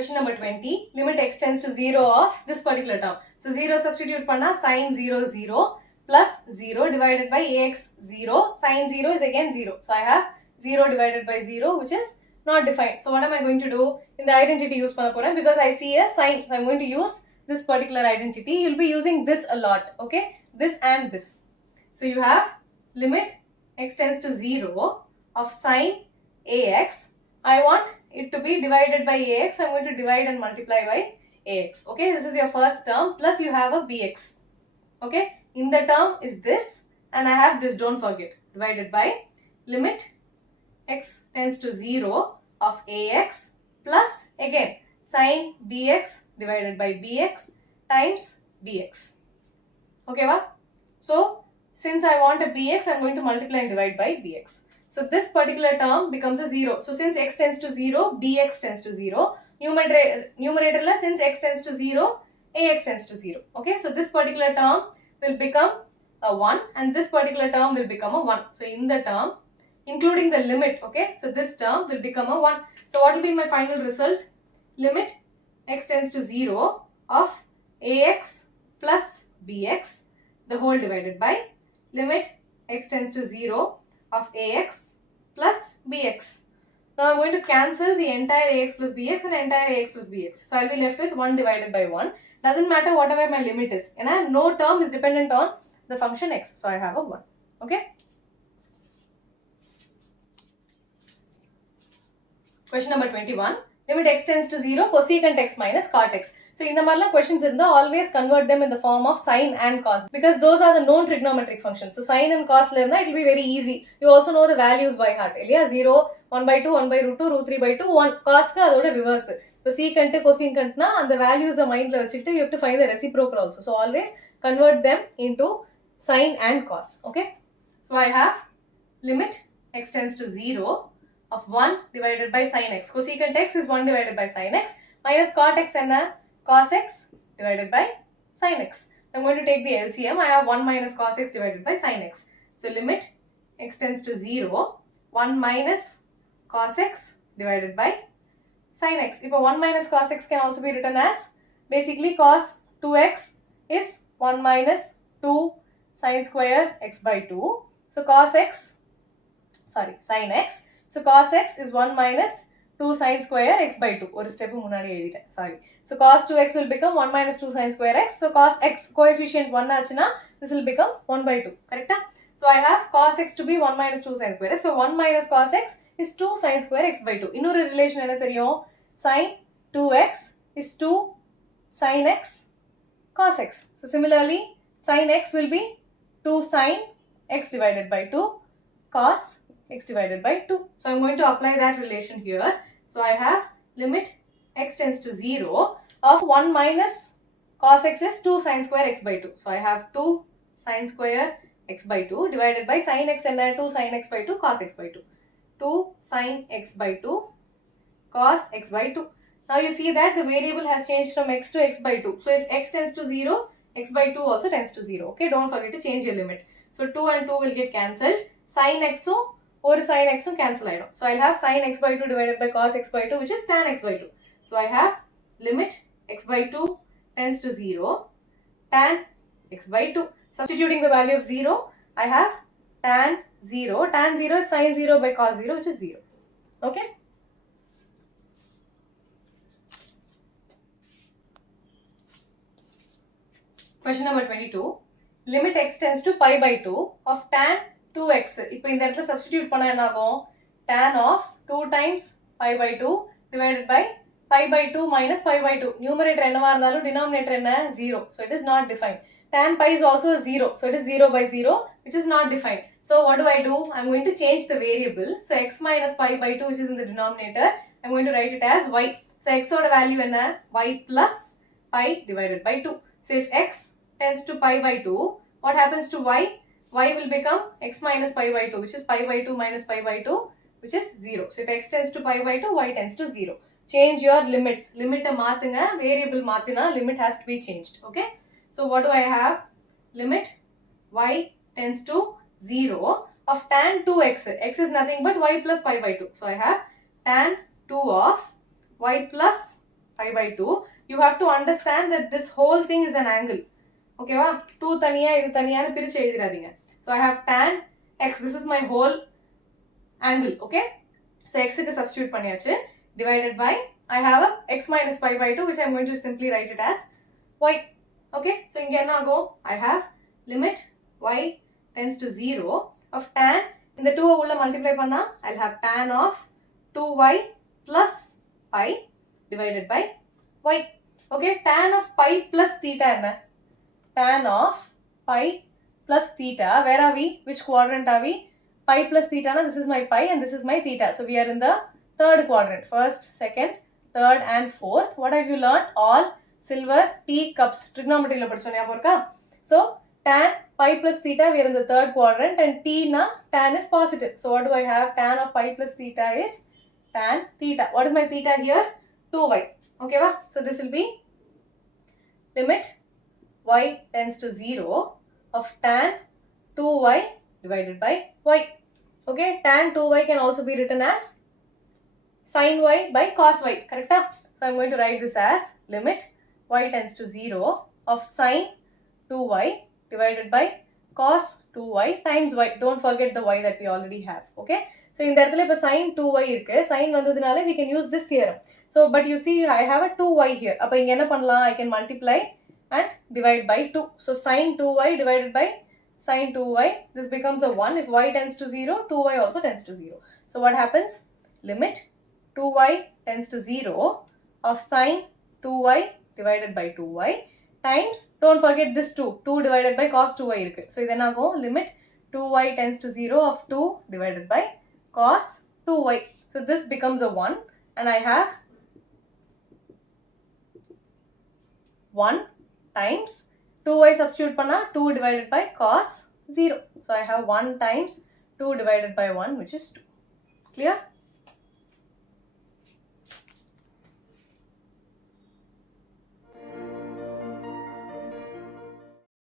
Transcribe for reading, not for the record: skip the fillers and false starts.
Question number 20. Limit x tends to 0 of this particular term. So 0 substitute panna sin 0 0 plus 0 divided by ax 0. Sin 0 is again 0. So I have 0 divided by 0 which is not defined. So what am I going to do? In the identity use panna poren because I see a sign. So I am going to use this particular identity. You will be using this a lot. Okay. This and this. So you have limit x tends to 0 of sin ax. I want it to be divided by ax. I am going to divide and multiply by ax. Okay, this is your first term plus you have a bx. Okay, in the term is this and I have this, don't forget, divided by limit x tends to 0 of ax plus again sin bx divided by bx times dx. Okay, va? So since I want a bx, I am going to multiply and divide by bx. So this particular term becomes a 0. So since x tends to 0, bx tends to 0. Numerator la since x tends to 0, ax tends to 0. Okay, so this particular term will become a 1 and this particular term will become a 1. So in the term, including the limit, okay, so this term will become a 1. So what will be my final result? Limit x tends to 0 of ax plus bx, the whole divided by limit x tends to 0 of ax plus bx. Now I am going to cancel the entire ax plus bx and entire ax plus bx. So I will be left with 1 divided by 1. Doesn't matter whatever my limit is. And no term is dependent on the function x. So I have a 1. Okay. Question number 21. Limit x tends to 0 cosecant x minus cot x. So in the marla questions in the always convert them in the form of sine and cos because those are the known trigonometric functions. So sine and cos lerna it will be very easy. You also know the values by heart. 0, 1 by 2, 1 by root 2, root 3 by 2, 1. Cos ka adoda reverse. So secant, cosecant na and the values are mind la vechittu you have to find the reciprocal also. So always convert them into sine and cos. Okay. So I have limit x tends to 0 of 1 divided by sin x. Cosecant x is 1 divided by sin x minus cot x and cos x divided by sin x. I'm going to take the LCM. I have 1 minus cos x divided by sin x. So limit x tends to 0, 1 minus cos x divided by sin x. If a 1 minus cos x can also be written as basically cos 2x is 1 minus 2 sin square x by 2. So cos x, sorry, sin x. So cos x is 1 minus 2 sin square x by 2. Or step sorry. So cos 2x will become 1 minus 2 sin square x. So cos x coefficient 1 achina, this will become 1 by 2. Correct? So I have cos x to be 1 minus 2 sin square x. So 1 minus cos x is 2 sin square x by 2. Innor relation enna theriyum? Sin 2x is 2 sin x cos x. So similarly, sin x will be 2 sin x divided by 2 cos x divided by 2. So I am going to apply that relation here. So I have limit x tends to 0 of 1 minus cos x is 2 sin square x by 2. So I have 2 sin square x by 2 divided by sin x and 2 sin x by 2 cos x by 2. 2 sin x by 2 cos x by 2. Now you see that the variable has changed from x to x by 2. So if x tends to 0, x by 2 also tends to 0. Okay, don't forget to change your limit. So 2 and 2 will get cancelled. Sin x or sin x cancel I know. So I'll have sin x by 2 divided by cos x by 2 which is tan x by 2. So I have limit x by 2 tends to 0 tan x by 2. Substituting the value of 0, I have tan 0. Tan 0 is sin 0 by cos 0 which is 0. Okay. Question number 22. Limit x tends to pi by 2 of tan 2x. இப்போ இந்த இடத்துல substitute பண்ணா என்ன ஆகும்? Tan of 2 times pi by 2 divided by pi by 2 minus pi by 2. Numerator என்னவா இருந்தாலும் denominator என்ன? 0. So it is not defined. Tan pi is also a 0. So it is 0 by 0 which is not defined. So what do I do? I am going to change the variable. So x minus pi by 2 which is in the denominator. I am going to write it as y. So x oda value என்ன? Y plus pi divided by 2. So if x tends to pi by 2, what happens to y? Y will become x minus pi by 2 which is pi by 2 minus pi by 2 which is 0. So if x tends to pi by 2, y tends to 0. Change your limits. Limit maathunga, variable maathina, limit has to be changed. Okay. So what do I have? Limit y tends to 0 of tan 2x. X is nothing but y plus pi by 2. So I have tan 2 of y plus pi by 2, you have to understand that this whole thing is an angle. Okay va? 2 taniya idu taniya nu pirichu ezhiradinga. So I have tan x, this is my whole angle. Okay, so x ku substitute பண்ணியாச்சு, divided by, I have a x minus pi by 2 which I am going to simply write it as y. Okay, so inga enna agum, I have limit y tends to 0 of tan, in the 2 ulla multiply panna I'll have tan of 2y plus pi divided by y. Okay, tan of pi plus theta enna, tan of pi plus theta, where are we, which quadrant are we? Pi plus theta na, this is my pi and this is my theta, so we are in the third quadrant, first, second, third and fourth. What have you learned? All silver tea cups, trigonometry la padichom nya porka. So tan pi plus theta, we are in the third quadrant, and t na, tan is positive, so what do I have? Tan of pi plus theta is tan theta. What is my theta here? 2y. Okay va? So this will be limit y tends to 0 of tan 2y divided by y. Okay, tan 2y can also be written as sin y by cos y, correct? So I'm going to write this as limit y tends to 0 of sin 2y divided by cos 2y times y. Don't forget the y that we already have. Okay, so in that place sin 2y irukku, sin vandadunala we can use this theorem. So but you see I have a 2y here, appo inga enna pannalam, I can multiply and divide by 2. So sin 2y divided by sin 2y, this becomes a 1. If y tends to 0, 2y also tends to 0. So what happens? Limit 2y tends to 0 of sin 2y divided by 2y times, don't forget this 2, 2 divided by cos 2y irukku. So idu enna agum, limit 2y tends to 0 of 2 divided by cos 2y. So this becomes a 1 and I have 1 times 2y substitute panna, 2 divided by cos 0. So I have 1 times 2 divided by 1 which is 2. Clear?